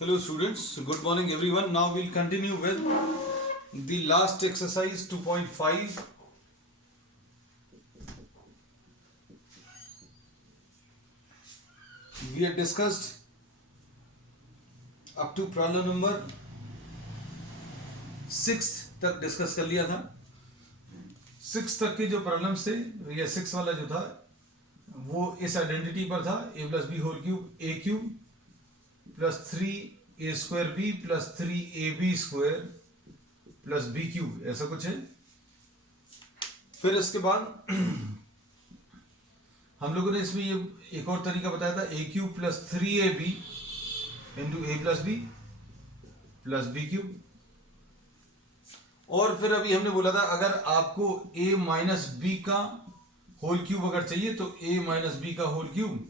Hello students, good morning everyone. Now we'll continue with the last exercise 2.5. We had discussed up to problem number 6 तक discuss कर लिया था. 6 तक के जो प्रॉब्लम्स थे, ये 6 वाला जो था वो इस आइडेंटिटी पर था, a plus b whole cube a cube plus 3a square b plus 3ab square plus b cube, ऐसा कुछ है. फिर इसके बाद हम लोगों ने इसमें ये एक और तरीका बताया था, a cube plus 3ab into a plus b plus b cube. और फिर अभी हमने बोला था अगर आपको a माइनस बी का होल क्यूब अगर चाहिए तो a माइनस बी का होल क्यूब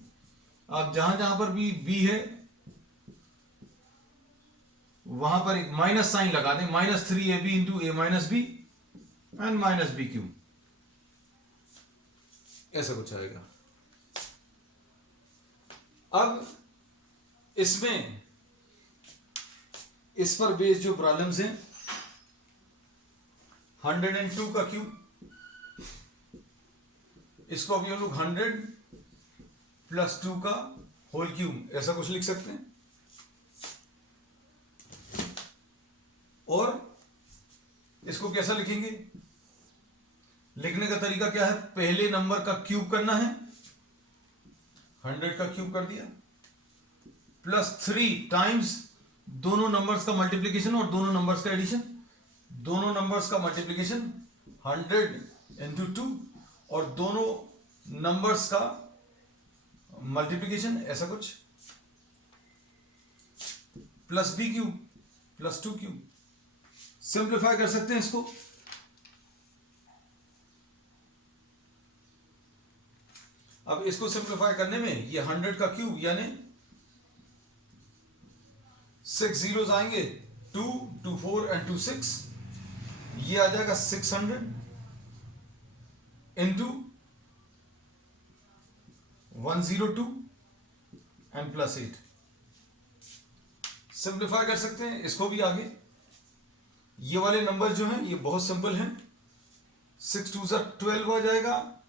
आप जहां जहां पर भी b है वहां पर एक माइनस साइन लगा दें, minus 3ab into a minus b and minus b cube, ऐसा कुछ आएगा. अब इसमें इस पर बेस्ड जो प्रॉब्लम्स हैं, 102 का क्यूब, इसको अभी हम लोग 100 प्लस 2 का होल क्यूब ऐसा कुछ लिख सकते हैं. और इसको कैसा लिखेंगे? लिखने का तरीका क्या है? पहले नंबर का क्यूब करना है, 100 का क्यूब कर दिया, प्लस 3 टाइम्स दोनों नंबर्स का मल्टीप्लीकेशन और दोनों नंबर्स का एडिशन, दोनों नंबर्स का मल्टीप्लीकेशन 100 इंटू 2 और दोनों नंबर्स का मल्टीप्लीकेशन, ऐसा कुछ, plus b cube plus 2 cube. Simplify कर सकते हैं इसको. अब इसको सिंप्लीफाई करने में ये 100 का क्यूब यानी 6 जीरोस आएंगे, 2, 2 4 एंड 2 6, ये आ जाएगा 600 इंटू 102 एंड प्लस 8. सिंप्लीफाई कर सकते हैं इसको भी आगे. ये वाले नंबर जो हैं ये बहुत सिंपल हैं. 6 2 ज़ा 12 आ जाएगा,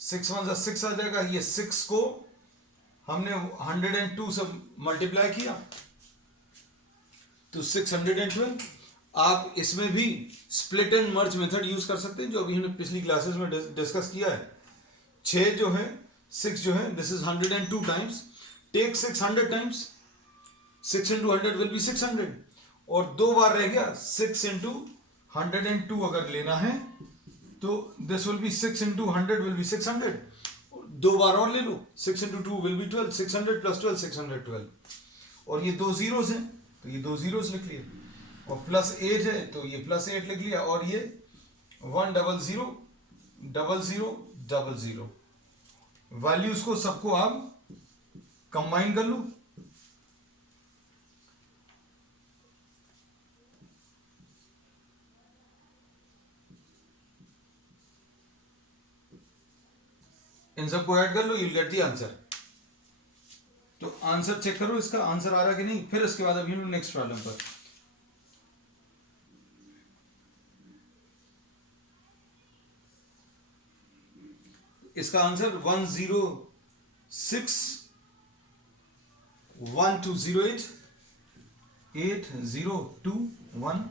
6 1 ज़ा 6 आ जाएगा. ये 6 को हमने 102 से मल्टीप्लाई किया तो 612. आप इसमें भी split and merge method use कर सकते हैं जो अभी हमने पिछली क्लासेस में डिस्कस किया है. 6 जो है 6 जो है this is 102 times, take 600 times, 6 into 100 will be 600 और दो बार रह गया 6 इंटू 102 अगर लेना है तो this will B 6 into 100 will be 600. दो बार और ले लो, 6 इंटू 2 विल बी 12, 600 प्लस 12 612. और ये दो जीरोस हैं तो ये दो जीरोस लिख लिए, और प्लस 8 है तो ये प्लस 8 लिख लिया, और ये 100 00 00. वैल्यूज को सबको आप कंबाइन कर लो. इन सबको ऐड कर लो, यू गेट द आंसर. तो आंसर चेक करो, इसका आंसर आ रहा कि नहीं. फिर इसके बाद अभी हम नेक्स्ट प्रॉब्लम पर. इसका आंसर 1061208 8021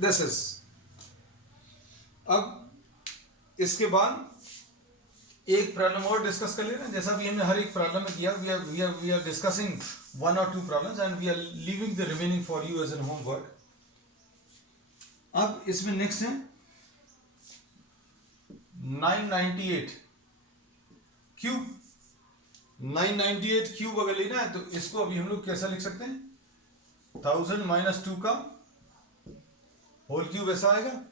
दिस इज. अब इसके बाद एक प्रॉब्लम और डिस्कस कर लेना, जैसा भी हमने हर एक प्रॉब्लम में किया. We are discussing 1 or 2 problems and we are leaving the remaining for you as an homework. अब इसमें नेक्स्ट है 998 क्यूब. 998 क्यूब अगर लेना है तो इसको अभी हम लोग कैसा लिख सकते हैं? 1000 माइनस 2 का होल क्यूब ऐसा आएगा.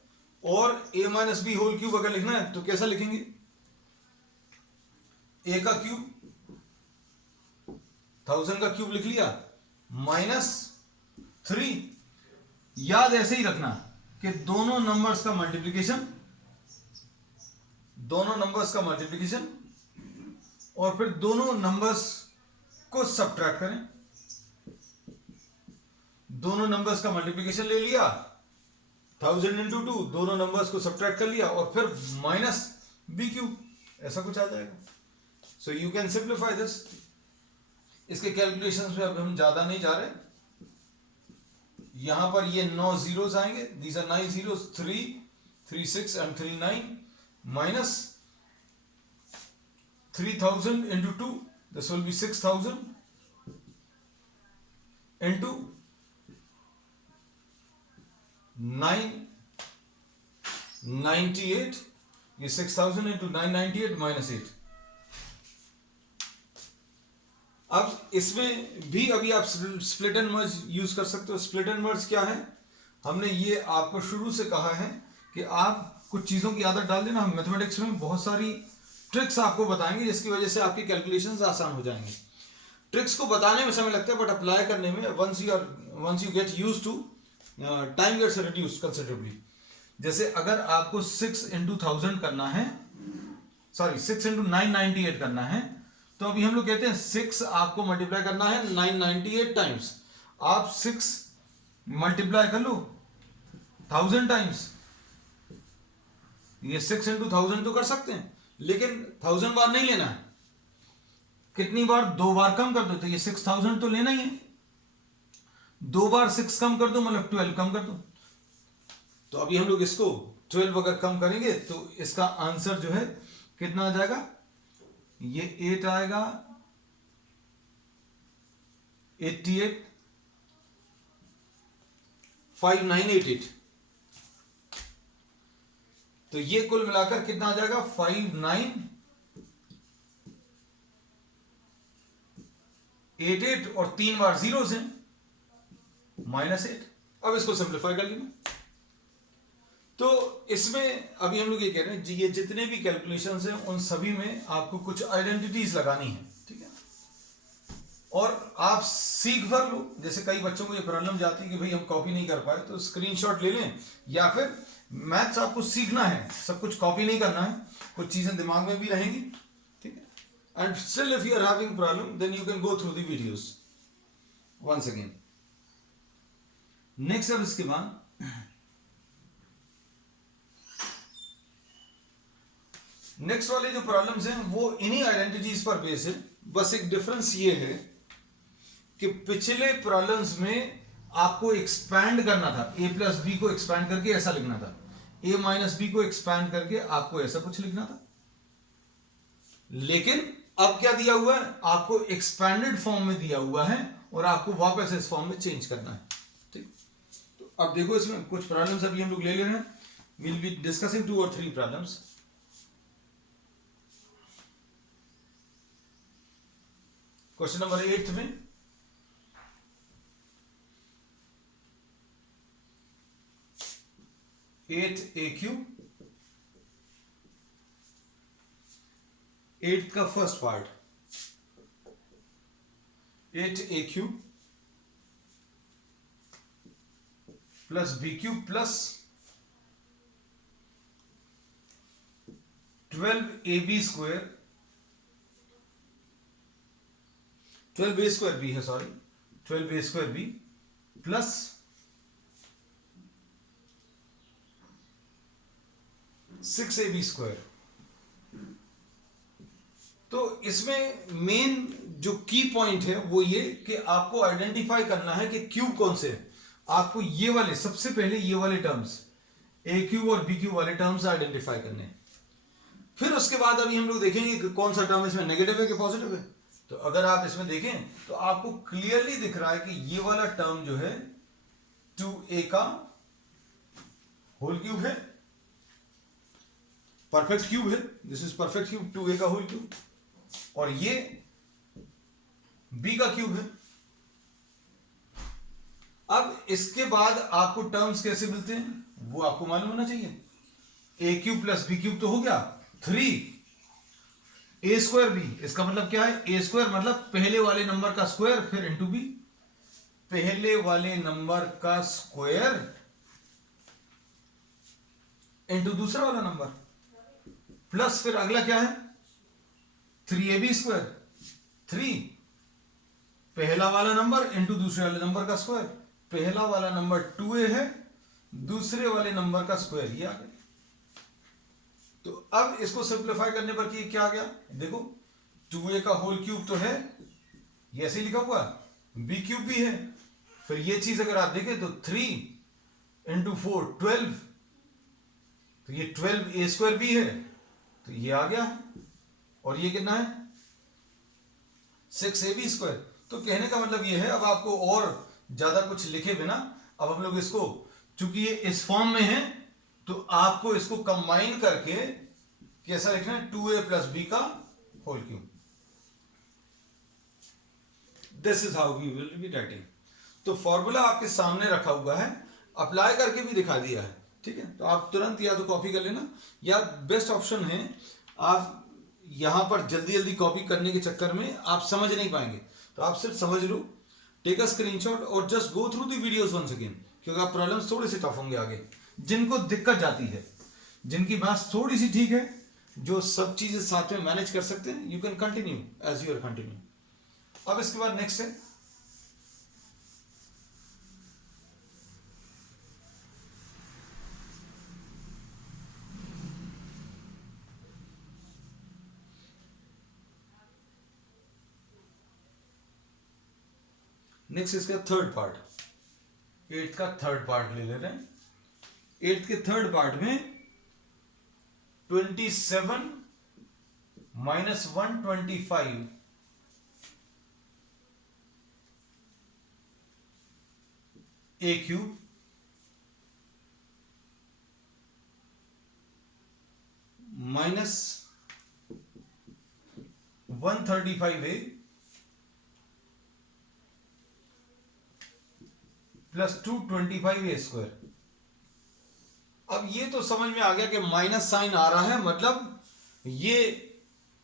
और a minus b whole cube अगर लिखना है तो कैसा लिखेंगे? a का क्यूब 1000 का क्यूब लिख लिया माइनस 3. याद ऐसे ही रखना कि दोनों नंबर्स का मल्टीप्लिकेशन और फिर दोनों नंबर्स को सब्ट्रैक्ट करें. दोनों नंबर्स का मल्टीप्लिकेशन ले लिया, 1000 इंटू 2, दोनों नंबर्स को सब्ट्रैक्ट कर लिया और फिर माइनस बी क्यूब, ऐसा कुछ आ जाएगा। So you can simplify this. इसके कैलकुलेशंस में अब हम ज्यादा नहीं जा रहे। यहां पर ये 9 जीरोस आएंगे, these are 9 zeros, 3, 3, 6 and 3, 9 minus 3000 into 2, this will be 6000 into 998, ये 6000 into 998 minus 8। अब इसमें भी अभी आप स्प्लिट एंड मर्ज यूज कर सकते हो। स्प्लिट एंड मर्ज क्या है, हमने ये आपको शुरू से कहा है कि आप कुछ चीजों की आदत डाल देना। हम मैथमेटिक्स में बहुत सारी ट्रिक्स आपको बताएंगे जिसकी वजह से आपकी कैलकुलेशंस आसान हो जाएंगे। ट्रिक्स को बताने में समय लगता है, बट अप्लाई करने में once you get used to, time gets reduced considerably. जैसे अगर आपको 6 into 1000 करना है, सॉरी 6 into 998 करना है, तो अभी हम लोग कहते हैं 6 आपको मल्टीप्लाई करना है 998 टाइम्स। आप 6 मल्टीप्लाई कर लो 1000 टाइम्स, ये 6 into 1000 तो कर सकते हैं, लेकिन 1000 बार नहीं लेना है। कितनी बार? 2 बार कम कर दो, तो ये 6000 तो लेना ही है। 2 बार 6 कम कर दो मतलब 12 कम कर दो। तो अभी हम लोग इसको 12 अगर कम करेंगे तो इसका आंसर जो है कितना आ जाएगा? ये 8 आएगा, 88, 5988। तो ये कुल मिलाकर कितना आ जाएगा? 5988 और 3 बार जीरो से -8। अब इसको सिंप्लीफाई कर लेना। तो इसमें अभी हम लोग ये कह रहे हैं ये जितने भी कैलकुलेशंस हैं उन सभी में आपको कुछ आइडेंटिटीज लगानी है, ठीक है। और आप सीख भर लो। जैसे कई बच्चों को ये प्रॉब्लम जाती है कि भाई हम कॉपी नहीं कर पाए, तो स्क्रीनशॉट ले लें, या फिर मैथ्स आपको सीखना है, सब कुछ कॉपी नहीं करना है, कुछ चीजें दिमाग में भी रहेंगी, ठीक है। And still if you are having problem then you can go through the videos once again. Next अब इसके बाद नेक्स्ट वाले जो प्रॉब्लम्स हैं वो इन्हीं आइडेंटिटीज पर बेस है। बस एक डिफरेंस ये है कि पिछले प्रॉब्लम्स में आपको एक्सपैंड करना था, a प्लस बी को एक्सपैंड करके ऐसा लिखना था, a माइनस बी को एक्सपैंड करके आपको ऐसा कुछ लिखना था। लेकिन अब क्या दिया हुआ है? आपको एक्सपैंडेड फॉर्म में दिया हुआ है और आपको वापस इस फॉर्म में चेंज करना है, ठीक। तो अब देखो इसमें कुछ प्रॉब्लम्स अभी हम लोग ले रहे हैं। Will be discussing 2 or 3 problems. Question number 8 में 8a³ 8 का first part 8a³ plus b³ plus 12ab² 12a² b है, sorry 12a² b plus 6ab²। तो इसमें मेन जो की पॉइंट है वो ये कि आपको आइडेंटिफाई करना है कि क्यूब कौन से है। आपको ये वाले, सबसे पहले ये वाले टर्म्स a³ और b³ वाले टर्म्स आइडेंटिफाई करने हैं। फिर उसके बाद अभी हम लोग देखेंगे कि कौन सा टर्म इसमें नेगेटिव है कि पॉजिटिव है। तो अगर आप इसमें देखें तो आपको क्लियरली दिख रहा है कि ये वाला टर्म जो है 2a का होल क्यूब है, परफेक्ट क्यूब है, this is perfect cube 2a का होल क्यूब, और ये b का क्यूब है। अब इसके बाद आपको टर्म्स कैसे मिलते हैं वो आपको मालूम होना चाहिए। a³ प्लस b³ तो हो गया 3a² b, इसका मतलब क्या है? a² मतलब पहले वाले नंबर का स्क्वायर फिर इंटू b, पहले वाले नंबर का स्क्वायर इंटू दूसरा वाला नंबर, प्लस फिर अगला क्या है? 3ab², 3 पहला वाला नंबर इंटू दूसरे वाले नंबर का स्क्वायर, पहला वाला नंबर 2a है, दूसरे वाले नंबर का स्क्वायर, ये आ गया। तो अब इसको सिंप्लीफाई करने पर ये क्या आ गया, देखो 2a का होल क्यूब तो है, ये ऐसे लिखा हुआ, b क्यूब भी है, फिर ये चीज अगर आप देखें तो 3 इंटू 4 12, तो ये 12a² भी है, तो ये आ गया, और ये कितना है 6ab²। तो कहने का मतलब ये है, अब आपको और ज्यादा कुछ लिखे बिना अब हम लोग इसको, चूंकि ये इस फॉर्म में है, तो आपको इसको कंबाइन करके कैसा लिखना है, 2a प्लस b का whole cube. This is how we will be writing. तो फॉर्मूला आपके सामने रखा हुआ है, अप्लाई करके भी दिखा दिया है, ठीक है। तो आप तुरंत या तो कॉपी कर लेना, या बेस्ट ऑप्शन है आप यहां पर जल्दी जल्दी कॉपी करने के चक्कर में आप समझ नहीं पाएंगे, तो आप सिर्फ समझ लो, टेक अ स्क्रीनशॉट और just go through the videos once again, क्योंकि आप प्रॉब्लम्स थोड़े से टफ होंगे आगे। जिनको दिक्कत जाती है, जिनकी बात थोड़ी सी ठीक है, जो सब चीजें साथ में मैनेज कर सकते हैं, you can continue as you are continue. अब इसके बाद नेक्स्ट है नेक्स्ट इसका थर्ड पार्ट, 8th का थर्ड पार्ट ले रहे हैं। 8th के थर्ड पार्ट में 27 minus 125 a cube minus 135a plus 225a²। अब ये तो समझ में आ गया कि माइनस साइन आ रहा है, मतलब ये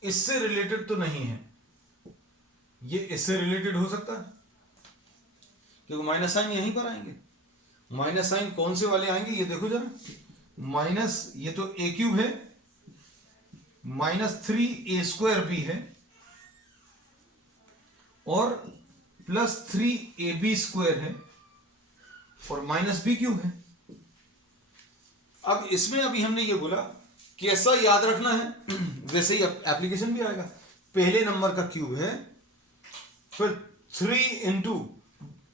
इससे रिलेटेड तो नहीं है, ये इससे रिलेटेड हो सकता है, क्योंकि माइनस साइन यहीं पर आएंगे। माइनस साइन कौन से वाले आएंगे, ये देखो जरा, माइनस ये तो a क्यूब है, माइनस 3a² भी है, और प्लस 3ab² है, और माइनस b क्यूब है। अब इसमें अभी हमने ये बोला कैसा याद रखना है, वैसे ही एप्लीकेशन भी आएगा। पहले नंबर का क्यूब है, फिर 3 इंटू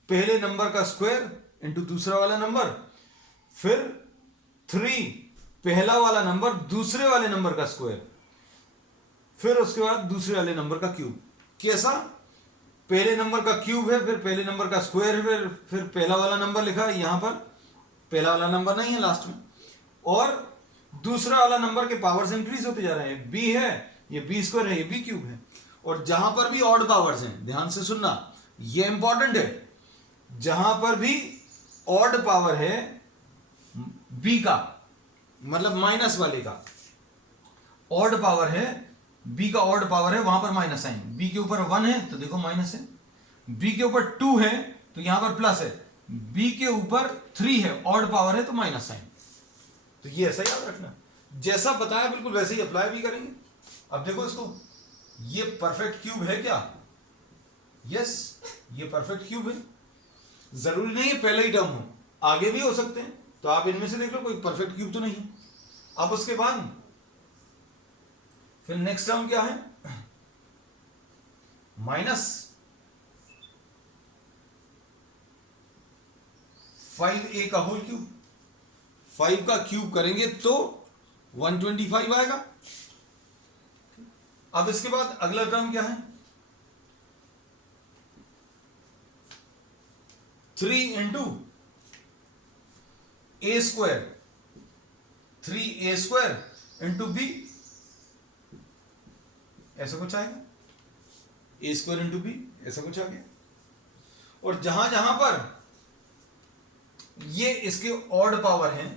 पहले नंबर का स्क्वायर इंटू दूसरा वाला नंबर, फिर 3 पहला वाला नंबर दूसरे वाले नंबर का स्क्वायर, फिर उसके बाद दूसरे वाले नंबर का क्यूब। कैसा, पहले नंबर का क्यूब है, फिर पहले नंबर का स्क्वायर है, फिर पहला वाला नंबर लिखा है, यहां पर पहला वाला नंबर नहीं है लास्ट में, और दूसरा वाला नंबर के पावर्स इंक्रीज होते जा रहे हैं। b है, ये b² है, ये b क्यूब है, और जहां पर भी ऑड पावर्स हैं, ध्यान से सुनना, ये इंपॉर्टेंट है, जहां पर भी ऑड पावर है b का, मतलब माइनस वाले का ऑड पावर है, b का ऑड पावर है, वहां पर माइनस साइन, b के ऊपर 1 है तो देखो माइनस है, b के ऊपर 2 है तो यहां पर प्लस है, b के ऊपर 3 है, ऑड पावर है तो माइनस साइन। तो ये ऐसा याद रखना, जैसा बताया बिल्कुल वैसे ही अप्लाई भी करेंगे। अब देखो इसको, ये परफेक्ट क्यूब है क्या, यस ये परफेक्ट क्यूब है, जरूरी नहीं है पहले ही टर्म हो, आगे भी हो सकते हैं, तो आप इनमें से देख लो कोई परफेक्ट क्यूब तो नहीं है। अब उसके बाद फिर नेक्स्ट टर्म क्या है, माइनस 5a का होल क्यूब, 5 का क्यूब करेंगे तो 125 आएगा। अब इसके बाद अगला टर्म क्या है, 3 into a², 3a² into b, ऐसा कुछ आएगा, a² इंटू b, ऐसा कुछ आ गया। और जहां जहां पर ये इसके ऑड पावर हैं,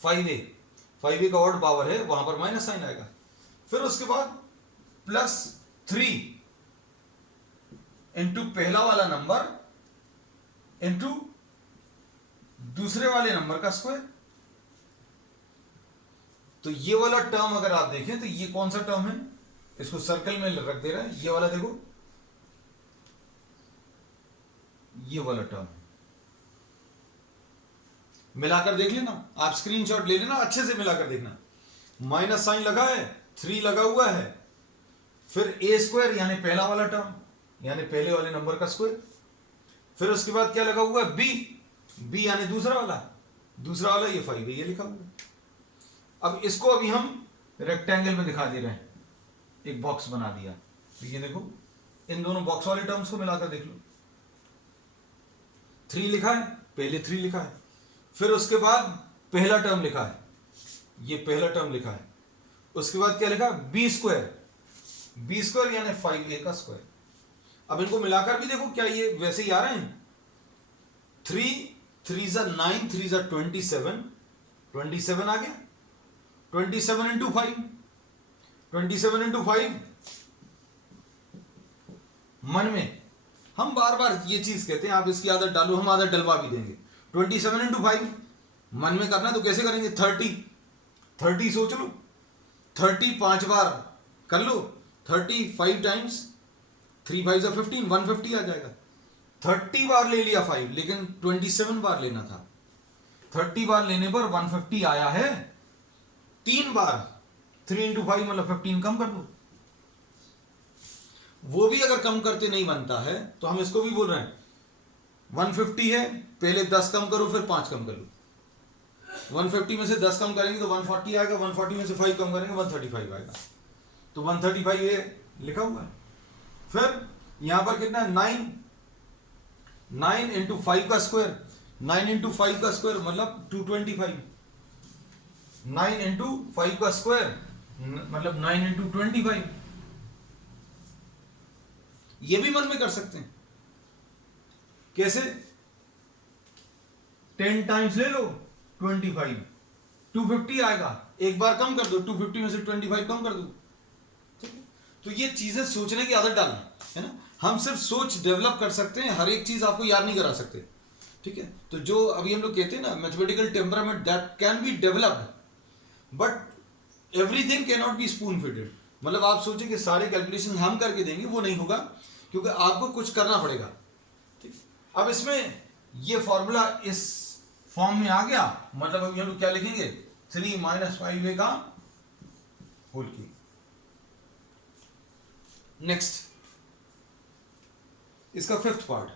5a का ऑड पावर है, वहां पर माइनस साइन आएगा। फिर उसके बाद प्लस 3 इंटू पहला वाला नंबर इंटू दूसरे वाले नंबर का स्क्वायर। तो ये वाला टर्म अगर आप देखें तो ये कौन सा टर्म है, इसको सर्कल में रख दे रहा है, ये वाला देखो ये वाला टर्म मिलाकर देख लेना, आप स्क्रीनशॉट ले लेना, अच्छे से मिलाकर देखना। माइनस साइन लगा है, 3 लगा हुआ है, फिर ए स्क्वायर यानी पहला वाला टर्म यानी पहले वाले नंबर का स्क्वायर, फिर उसके बाद क्या लगा हुआ है, बी यानी दूसरा वाला ये 5 है, ये लिखा हुआ है। अब इसको अभी हम रेक्टेंगल में दिखा दे रहे हैं, एक बॉक्स बना दिया, तो ये देखो इन दोनों बॉक्स वाले टर्म्स को मिलाकर देख लो। 3 लिखा है, पहले 3 लिखा है, फिर उसके बाद पहला टर्म लिखा है, ये पहला टर्म लिखा है, उसके बाद क्या लिखा, बी स्क्वायर यानी 5a का स्क्वायर। अब इनको मिलाकर भी देखो क्या ये वैसे ही आ रहे हैं। 3 3 9, 3 27 आ गया, 27 इंटू 5, 27 इंटू 5। मन में हम बार बार ये चीज कहते हैं, आप इसकी आदत डालो, हम आदत डलवा भी देंगे। 27 इंटू 5 मन में करना तो कैसे करेंगे, 30 सोच लो, 30 5 बार कर लो, 35 टाइम्स 3 5 15, 150 आ जाएगा। 30 बार ले लिया 5, लेकिन 27 बार लेना था। 30 बार लेने पर 150 आया है, 3 बार 3 इंटू 5 मतलब 15 कम कर दो। वो भी अगर कम करते नहीं बनता है तो हम इसको भी बोल रहे हैं 150 है, पहले 10 कम करो फिर 5 कम कर लो। 150 में से 10 कम करेंगे तो 140 आएगा, 140 में से 5 कम करेंगे 135 आएगा, तो 135 ये लिखा हुआ है। फिर यहां पर कितना है, 9 इंटू 5 का स्क्वायर, 9 इंटू 5 का स्क्वायर मतलब 225, 9 इंटू 5 का स्क्वायर मतलब 9 इंटू 25। ये भी मन में कर सकते हैं, कैसे, 10 टाइम्स ले लो 25, 250 आएगा, एक बार कम कर दो, 250 में से 25 कम कर दो। ठीक है, तो ये चीजें सोचने की आदत डालना है ना। हम सिर्फ सोच डेवलप कर सकते हैं, हर एक चीज आपको याद नहीं करा सकते। ठीक है, तो जो अभी हम लोग कहते हैं ना mathematical temperament that can be developed, but everything can not be spoon fitted. मतलब आप सोचें कि सारे कैलकुलेशन हम करके देंगे, वो नहीं होगा, क्योंकि आपको कुछ करना पड़ेगा। ठीक, अब इसमें ये फॉर्मूला इस फॉर्म में आ गया, मतलब अभी हम लोग क्या लिखेंगे, 3 - 5a का होल क्यूब। नेक्स्ट इसका 5th पार्ट,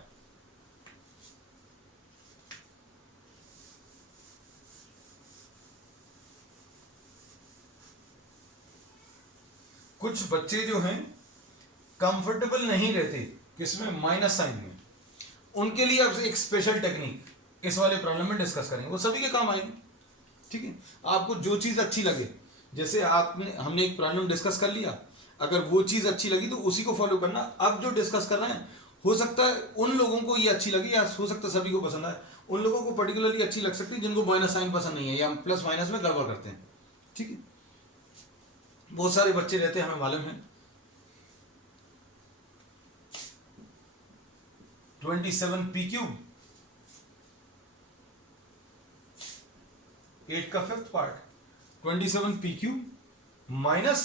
कुछ बच्चे जो हैं कंफर्टेबल नहीं रहते किसमें, माइनस साइन में, उनके लिए अब एक स्पेशल टेक्निक इस वाले प्रॉब्लम में डिस्कस करेंगे, वो सभी के काम आएंगे। ठीक है, आपको जो चीज अच्छी लगे, जैसे हमने एक प्रॉब्लम डिस्कस कर लिया, अगर वो चीज अच्छी लगी तो उसी को फॉलो करना। अब जो डिस्कस कर रहे हैं हो सकता है उन लोगों को ये अच्छी लगी, या हो सकता है सभी को पसंद आए, उन लोगों को पर्टिकुलरली अच्छी लग सकती है जिनको माइनस साइन पसंद नहीं है या प्लस माइनस में गड़बड़ करते हैं। ठीक है, बहुत सारे बच्चे रहते हैं, हमें मालूम है। 27p³ 8 का 5th part, 27p³ minus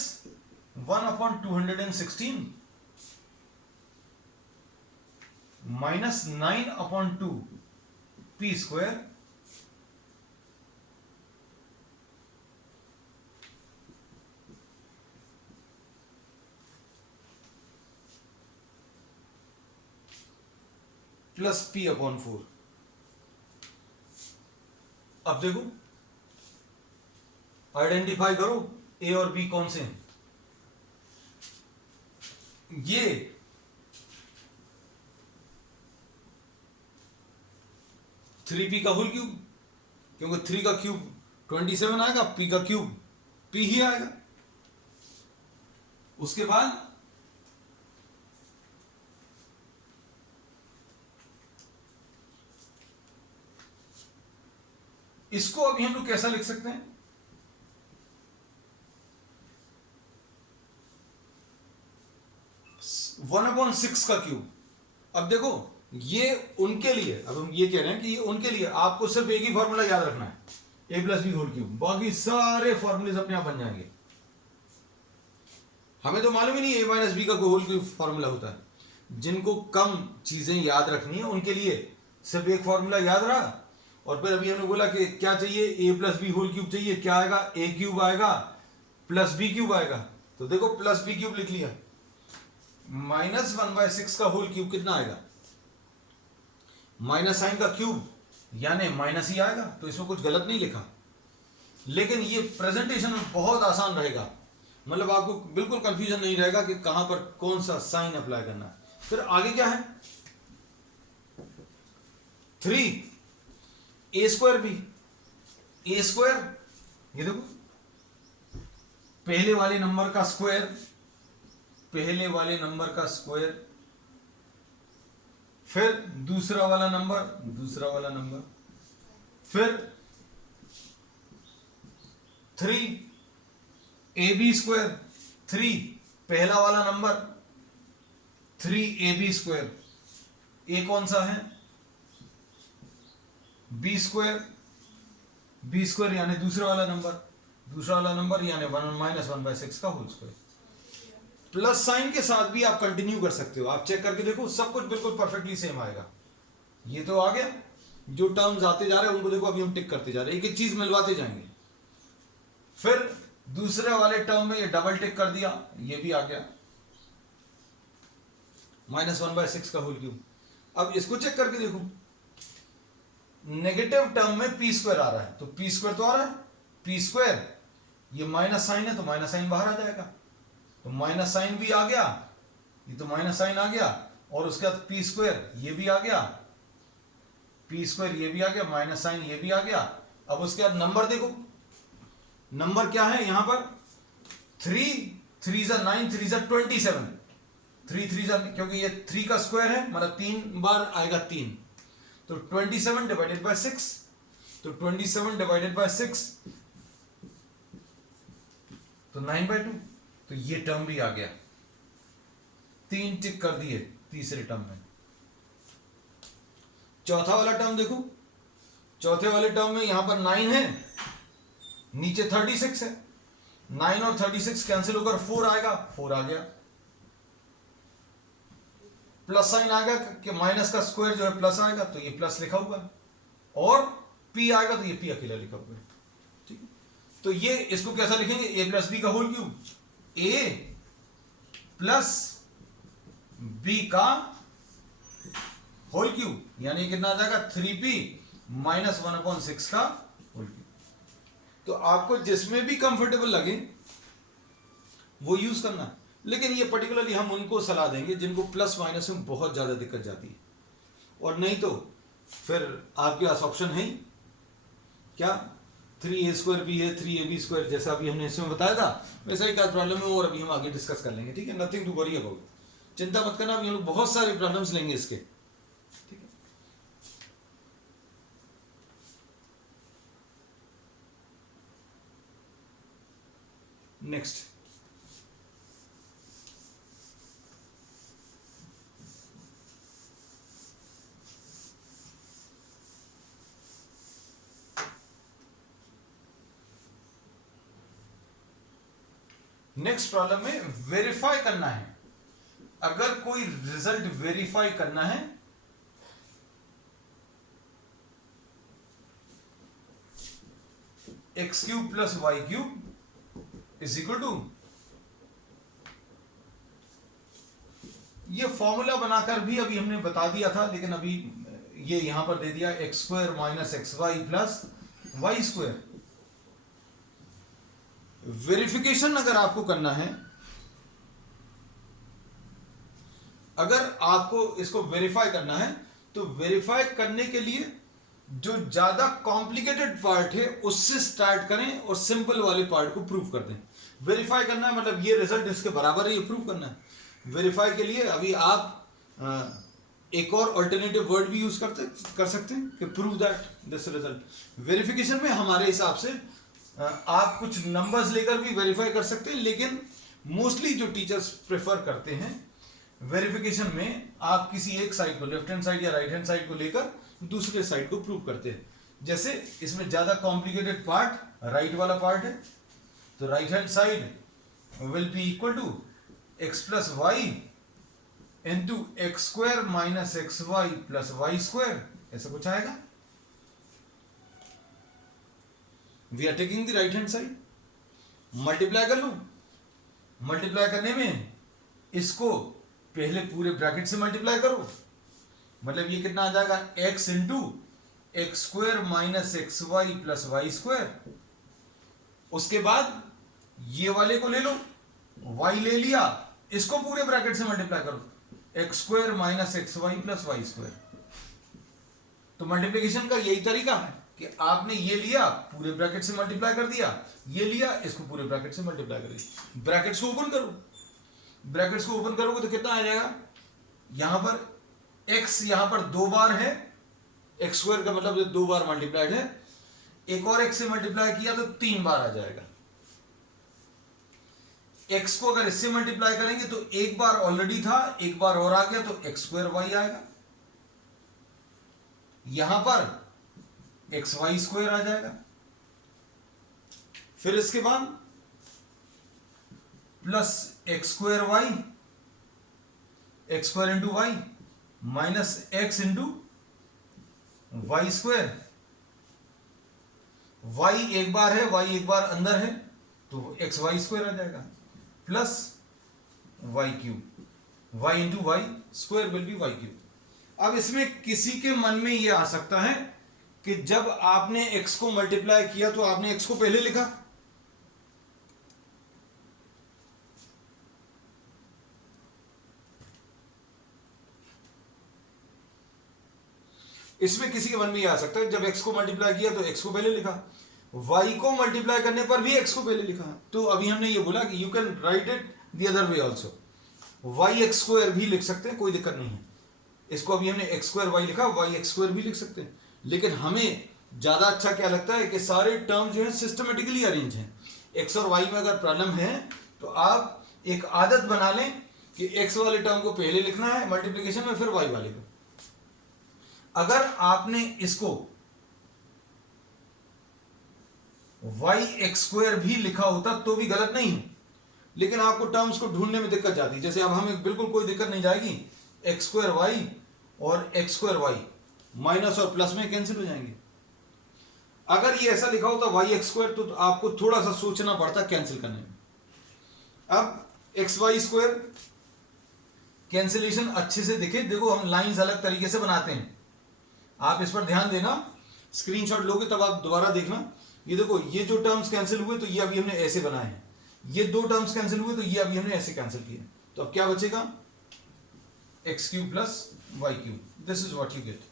1/216 minus 9/2 p square plus p/4। अब देखो आइडेंटिफाई करो a और b कौन से हैं। ये 3p का होल क्यूब, क्योंकि 3 का क्यूब 27 आएगा, p का क्यूब p ही आएगा। उसके बाद इसको अभी हम लोग कैसा लिख सकते हैं, 1/6 का क्यूब। अब देखो ये उनके लिए, अब हम ये कह रहे हैं कि ये उनके लिए, आपको सिर्फ एक ही फॉर्मूला याद रखना है, a+b होल क्यूब, बाकी सारे फॉर्मूले अपने आप बन जाएंगे। हमें तो मालूम ही नहीं a - b का होल क्यूब फॉर्मूला होता है, जिनको कम चीजें याद रखनी है उनके लिए सिर्फ एक फॉर्मूला याद रहा, और फिर अभी हमने बोला कि क्या चाहिए, ए प्लस बी होल क्यूब चाहिए, क्या आएगा, ए क्यूब आएगा प्लस बी क्यूब आएगा। तो देखो प्लस बी क्यूब लिख लिया, -1/6 का होल क्यूब कितना आएगा, माइनस साइन का क्यूब यानी माइनस ही आएगा, तो इसमें कुछ गलत नहीं लिखा। लेकिन ये प्रेजेंटेशन में बहुत आसान रहेगा, मतलब आपको बिल्कुल कंफ्यूजन नहीं रहेगा कि कहां पर कौन सा साइन अप्लाई करना है। फिर आगे क्या है, 3a² भी, a², ये देखो पहले वाले नंबर का स्क्वायर, पहले वाले नंबर का स्क्वायर, फिर दूसरा वाला नंबर, दूसरा वाला नंबर, फिर 3ab², 3 पहला वाला नंबर, 3ab², ए कौन सा है, b² यानी दूसरा वाला नंबर, दूसरा वाला नंबर यानी -1/6 का होल स्क्वायर। प्लस साइन के साथ भी आप कंटिन्यू कर सकते हो, आप चेक करके देखो सब कुछ बिल्कुल परफेक्टली सेम आएगा। ये तो आ गया, जो टर्म्स आते जा रहे हैं उनको देखो अभी हम टिक करते जा रहे हैं, एक एक चीज मिलवाते जाएंगे। फिर दूसरे वाले टर्म में ये डबल टिक कर दिया, ये भी आ गया -1/6 का होल क्यूब। अब इसको चेक करके देखो, नेगेटिव टर्म में p² आ रहा है, तो p² तो आ रहा है, p², ये माइनस साइन है तो माइनस साइन बाहर आ जाएगा, तो माइनस साइन भी आ गया, ये तो माइनस साइन आ गया, और उसके बाद p² ये भी आ गया, p² ये भी आ गया, माइनस साइन ये भी आ गया। अब उसके बाद नंबर देखो, नंबर क्या है यहां पर, 3 3 = 9, 3 = 27, 3 3 क्योंकि ये 3 का स्क्वायर है, मतलब 3 बार आएगा 3, तो 27 डिवाइडेड बाय 6, तो 27 डिवाइडेड बाय 6 तो 9/2, तो ये टर्म भी आ गया, 3 टिक कर दिए तीसरे टर्म में। चौथा वाला टर्म देखो, चौथे वाले टर्म में यहां पर 9 है, नीचे 36 है, 9 और 36 कैंसिल होकर 4 आएगा, 4 आ गया, प्लस साइन आ गया कि माइनस का स्क्वायर जो है प्लस आएगा, तो ये प्लस लिखा हुआ है, और p आएगा तो ये p अकेला लिखा हुआ है, ठीक है। तो ये इसको कैसा लिखेंगे, a प्लस बी का whole cube, a plus b का होल क्यूब, यानी कितना आ जाएगा 3p -1/6 का होल क्यूब। तो आपको जिसमें भी कंफर्टेबल लगे वो यूज करना है, लेकिन ये पर्टिकुलरली हम उनको सलाह देंगे जिनको प्लस माइनस में बहुत ज्यादा दिक्कत जाती है, और नहीं तो फिर आपके पास ऑप्शन है ही क्या, 3a² भी है, 3ab², जैसा अभी हमने इसमें बताया था वैसा ही का प्रॉब्लम है, और अभी हम आगे डिस्कस कर लेंगे, ठीक है। नथिंग टू वरी अबाउट, चिंता मत करना, अभी हम लोग बहुत सारे प्रॉब्लम्स लेंगे इसके, ठीक है। नेक्स्ट, नेक्स्ट प्रॉब्लम में वेरीफाई करना है, अगर कोई रिजल्ट वेरीफाई करना है x³ + y³ = ये फॉर्मूला बनाकर भी अभी हमने बता दिया था, लेकिन अभी ये यहां पर दे दिया x² - xy + y²। वेरिफिकेशन अगर आपको करना है, अगर आपको इसको वेरीफाई करना है, तो वेरीफाई करने के लिए जो ज्यादा कॉम्प्लिकेटेड पार्ट है उससे स्टार्ट करें और सिंपल वाले पार्ट को प्रूव कर दें। वेरीफाई करना है मतलब ये रिजल्ट इसके बराबर है, ये प्रूव करना है। वेरीफाई के लिए अभी आप एक और अल्टरनेटिव वर्ड भी यूज कर सकते हैं कि prove that this result. Verification में हमारे हिसाब से आप कुछ नंबर्स लेकर भी वेरीफाई कर सकते हैं, लेकिन मोस्टली जो टीचर्स प्रेफर करते हैं वेरिफिकेशन में, आप किसी एक साइड को, लेफ्ट हैंड साइड या राइट हैंड साइड को लेकर दूसरे साइड को प्रूव करते हैं। जैसे इसमें ज्यादा कॉम्प्लिकेटेड पार्ट राइट वाला पार्ट है, तो right hand side will be equal to x + y into x square minus x y plus y square, ऐसा कुछ आएगा। We are taking the right hand side, multiply कर लूं, मल्टीप्लाई करने में इसको पहले पूरे ब्रैकेट से मल्टीप्लाई करो, मतलब ये कितना आ जाएगा, x into x square minus x y plus y square. उसके बाद ये वाले को ले लो, y ले लिया, इसको पूरे ब्रैकेट से मल्टीप्लाई करो, x square minus x y plus y square. तो मल्टीप्लिकेशन का यही तरीका है कि आपने ये लिया, पूरे ब्रैकेट से मल्टीप्लाई कर दिया, ये लिया, इसको पूरे ब्रैकेट से मल्टीप्लाई कर दिया। ब्रैकेट्स को ओपन करो, ब्रैकेट्स को ओपन करोगे तो कितना आ जाएगा, यहां पर x यहां पर 2 बार है, एक्स स्क्वायर का मतलब 2 बार मल्टीप्लाइड है, एक और x से मल्टीप्लाई किया तो 3 बार आ जाएगा। x को अगर इससे मल्टीप्लाई करेंगे तो एक बार ऑलरेडी था, एक बार और आ गया तो एक्स स्क्वायर वाई आएगा, यहां पर एक्स वाई स्क्वायर आ जाएगा। फिर इसके बाद plus x square y, x square into y minus x into y square. Y एक बार है, वाई एक बार अंदर है तो एक्स वाई स्क्वायर आ जाएगा, plus y cube, y into y square will be y cube. अब इसमें किसी के मन में यह आ सकता है कि जब आपने x को मल्टीप्लाई किया तो आपने x को पहले लिखा, इसमें किसी के मन में यह आ सकता है जब x को मल्टीप्लाई किया तो x को पहले लिखा, y को मल्टीप्लाई करने पर भी x को पहले लिखा। तो अभी हमने ये बोला कि you can write it the other way also, y x square भी लिख सकते हैं, कोई दिक्कत नहीं है। इसको अभी हमने एक्स स्क्वायर वाई लिखा, वाई एक्स स्क्वायर भी लिख सकते हैं, लेकिन हमें ज्यादा अच्छा क्या लगता है कि सारे टर्म जो है सिस्टमेटिकली अरेंज हैं। एक्स और वाई में अगर प्रॉब्लम है तो आप एक आदत बना लें कि एक्स वाले टर्म को पहले लिखना है मल्टीप्लिकेशन में, फिर वाई वाले को। अगर आपने इसको वाई एक्स स्क्वायर भी लिखा होता तो भी गलत नहीं है, लेकिन आपको टर्म्स को ढूंढने में दिक्कत जाती है। जैसे अब हमें बिल्कुल कोई दिक्कत नहीं जाएगी, एक्स स्क्वायर वाई और एक्स स्क्वायर वाई माइनस और प्लस में कैंसिल हो जाएंगे। अगर ये ऐसा लिखा होता वाई एक्स स्क्वायर तो आपको थोड़ा सा सोचना पड़ता कैंसिल करने में। अब एक्स वाई स्क्वायर कैंसिलेशन अच्छे से दिखे, देखो हम लाइंस अलग तरीके से बनाते हैं, आप इस पर ध्यान देना, स्क्रीनशॉट लोगे तब आप दोबारा देखना। ये देखो, ये जो टर्म्स कैंसिल हुए तो ये अभी हमने ऐसे बनाए हैं, ये दो टर्म्स कैंसिल हुए तो ये अभी हमने ऐसे कैंसिल किए, तो अब क्या बचेगा, x cube plus y cube, this is what you get.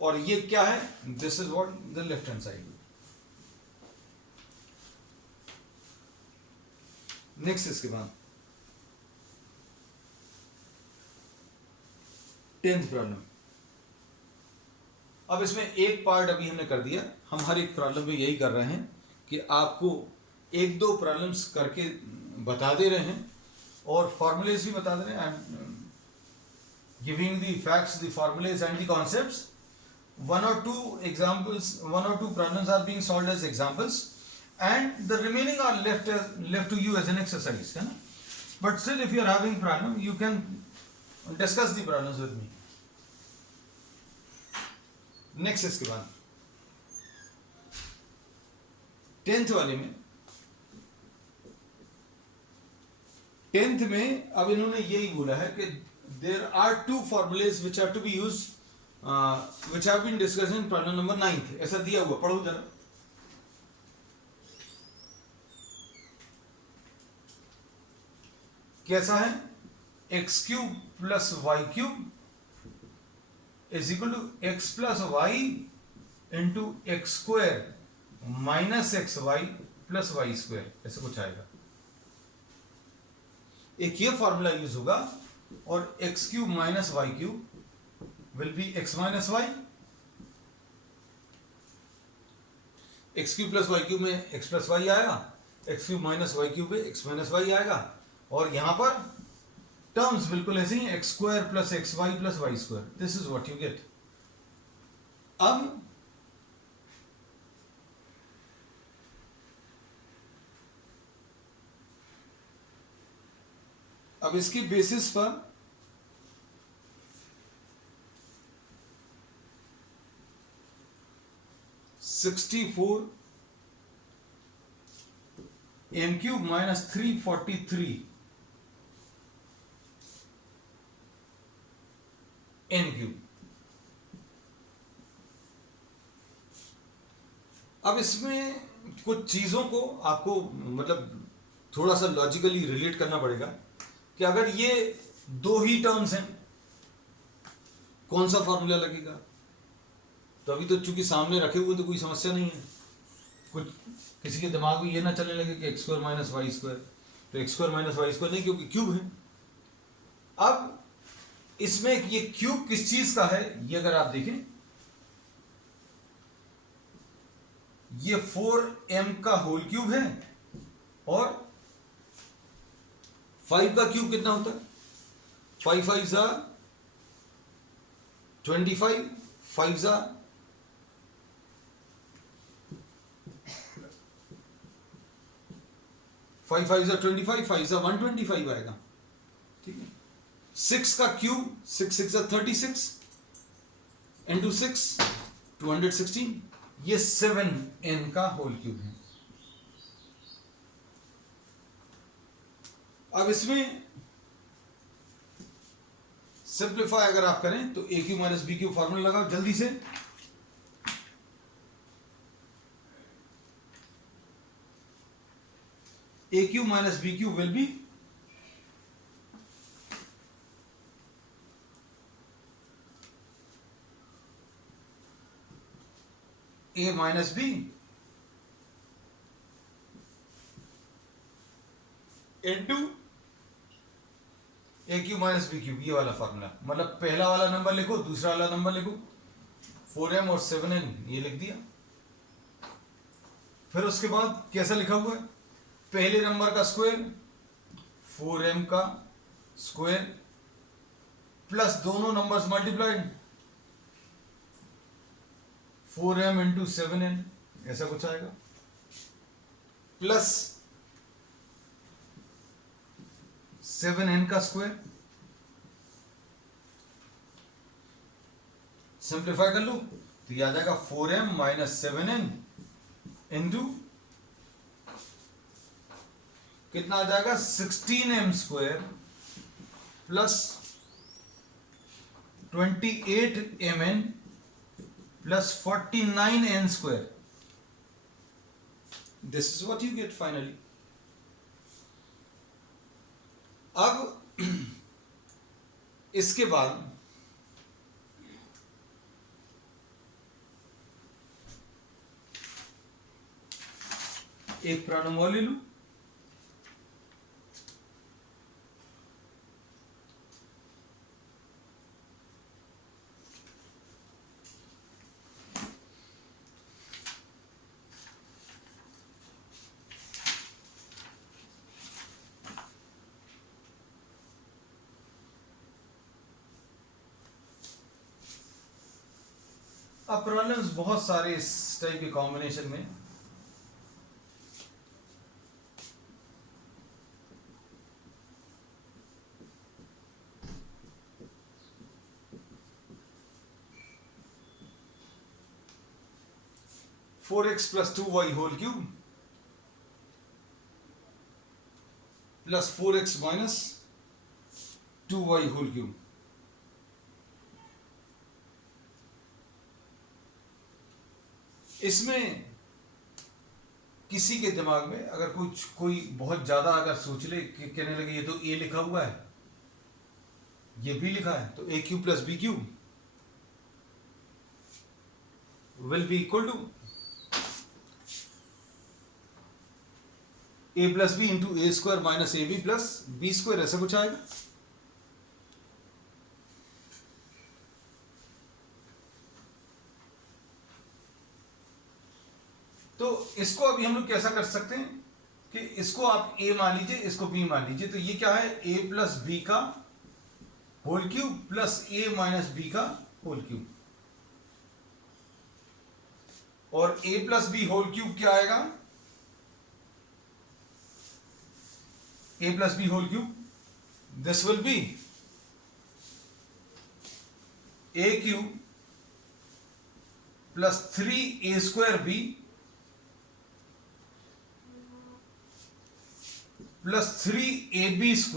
और ये क्या है, this is what the left hand side. Next इसके बाद 10th प्रॉब्लम। अब इसमें एक पार्ट अभी हमने कर दिया, हम हर एक प्रॉब्लम में यही कर रहे हैं कि आपको एक दो प्रॉब्लम्स करके बता दे रहे हैं और फॉर्मूलेज भी बता दे रहे हैं। I am giving the facts, the formulas and the concepts. one or two problems are being solved as examples and the remaining are left to you as an exercise, है ना? But still if you are having problem you can discuss the problems with me. Next इसके बाद 10th वाले में, 10th में अब इन्होंने यही बोला है कि there are two formulas which have to be used which have been discussed in problem number 9th. ऐसा दिया हुआ, पढ़ो जरा। कैसा है, x cube plus y cube is equal to x plus y into x square minus x y plus y square, ऐसा कुछ आएगा। एक ये फॉर्मूला यूज होगा और x cube minus y cube will be x minus y, x cube plus y cube में x plus y आएगा, x cube minus y cube में x माइनस वाई आएगा, और यहां पर टर्म्स बिल्कुल ऐसे ही, x square plus x y plus y square, this is what you get. अब इसकी बेसिस पर 64 m cube minus 343 n cube। अब इसमें कुछ चीजों को आपको मतलब थोड़ा सा लॉजिकली रिलेट करना पड़ेगा कि अगर ये दो ही टर्म्स हैं कौन सा फॉर्मूला लगेगा। तो अभी तो चूंकि सामने रखे हुए तो कोई समस्या नहीं है, कुछ किसी के दिमाग में ये ना चलने लगे कि x square minus y square, तो x square minus y square नहीं क्योंकि क्यूब है। अब इसमें ये क्यूब किस चीज का है, ये अगर आप देखें ये 4m का होल क्यूब है और 5 का क्यूब कितना होता है, 5 5 जा 25, 5 जा 5 5 जा 25, 5 जा 125 आएगा, ठीक है। 6 का क्यूब 6 6 जा 36 इंटू 6 216, ये 7n का होल क्यूब है। अब इसमें सिंप्लीफाई अगर आप करें तो a cube minus b cube formula लगाओ जल्दी से। A cube minus b cube will be a minus b into a cube minus b cube, ये वाला फॉर्मूला। मतलब पहला वाला नंबर लिखो, दूसरा वाला नंबर लिखो, 4m और 7n ये लिख दिया। फिर उसके बाद कैसा लिखा हुआ है, पहले नंबर का स्क्वायर 4m का स्क्वायर प्लस दोनों numbers multiplied 4m into 7n, ऐसा कुछ आएगा, प्लस 7n का स्क्वायर। सिंप्लीफाई कर लो तो ये आ जाएगा 4m माइनस 7n इंटू कितना आ जाएगा 16m square plus 28mn plus 49n square. This is what you get finally. अब इसके बाद एक प्रॉब्लम और ले लूं। अब प्रॉब्लम्स बहुत सारे इस टाइप के कॉम्बिनेशन में। Four x plus 2y whole cube plus 4x minus 2y whole cube. इसमें किसी के दिमाग में अगर कोई बहुत ज्यादा अगर सोच ले कि कहने लगे ये तो ए लिखा हुआ है ये भी लिखा है, तो a cube plus b cube will be equal to a plus b into a square minus a b plus b square, ऐसा कुछ आएगा। तो इसको अभी हम लोग कैसा कर सकते हैं कि इसको आप a मान लीजिए, इसको b मान लीजिए, तो ये क्या है a प्लस बी का whole cube plus a minus b का होल क्यूब, और a plus b whole cube क्या आएगा, a plus b whole cube, this will be a cube plus 3a² plus 3ab²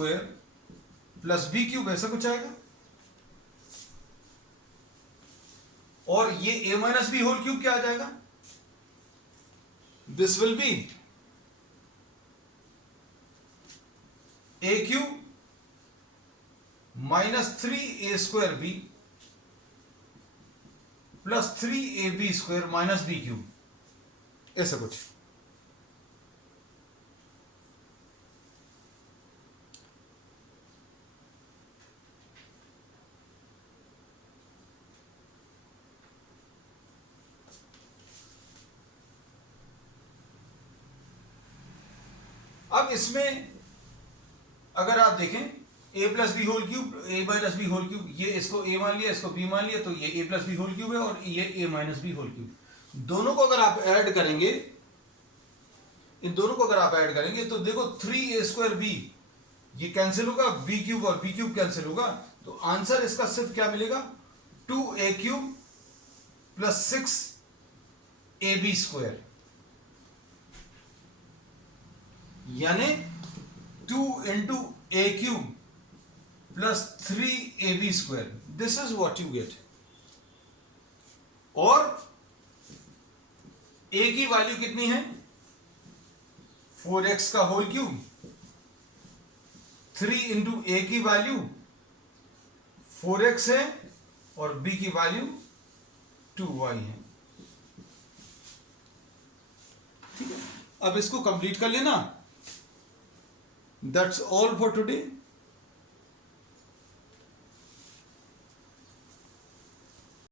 plus b³ ऐसा कुछ आएगा। और ये a minus b whole cube क्या आ जाएगा? This will be a³ minus 3a² plus 3ab² minus b³, ऐसा कुछ। अब इसमें अगर आप देखें a plus b whole cube, a minus b whole cube, ये इसको a मान लिया, इसको b मान लिया, तो ये a plus b whole cube है और ये a minus b whole cube. दोनों को अगर आप ऐड करेंगे, इन दोनों को अगर आप ऐड करेंगे तो देखो 3a² ये कैंसिल होगा, b³ और b³ कैंसिल होगा, तो आंसर इसका सिर्फ क्या मिलेगा? 2a³ प्लस 6ab², यानी 2 into a³ plus 3ab², this is what you get. और a की वैल्यू कितनी है? 4x का होल क्यूब, 3 into a की वैल्यू 4x है और b की वैल्यू 2y है। ठीक है, अब इसको कंप्लीट कर लेना। That's all for today.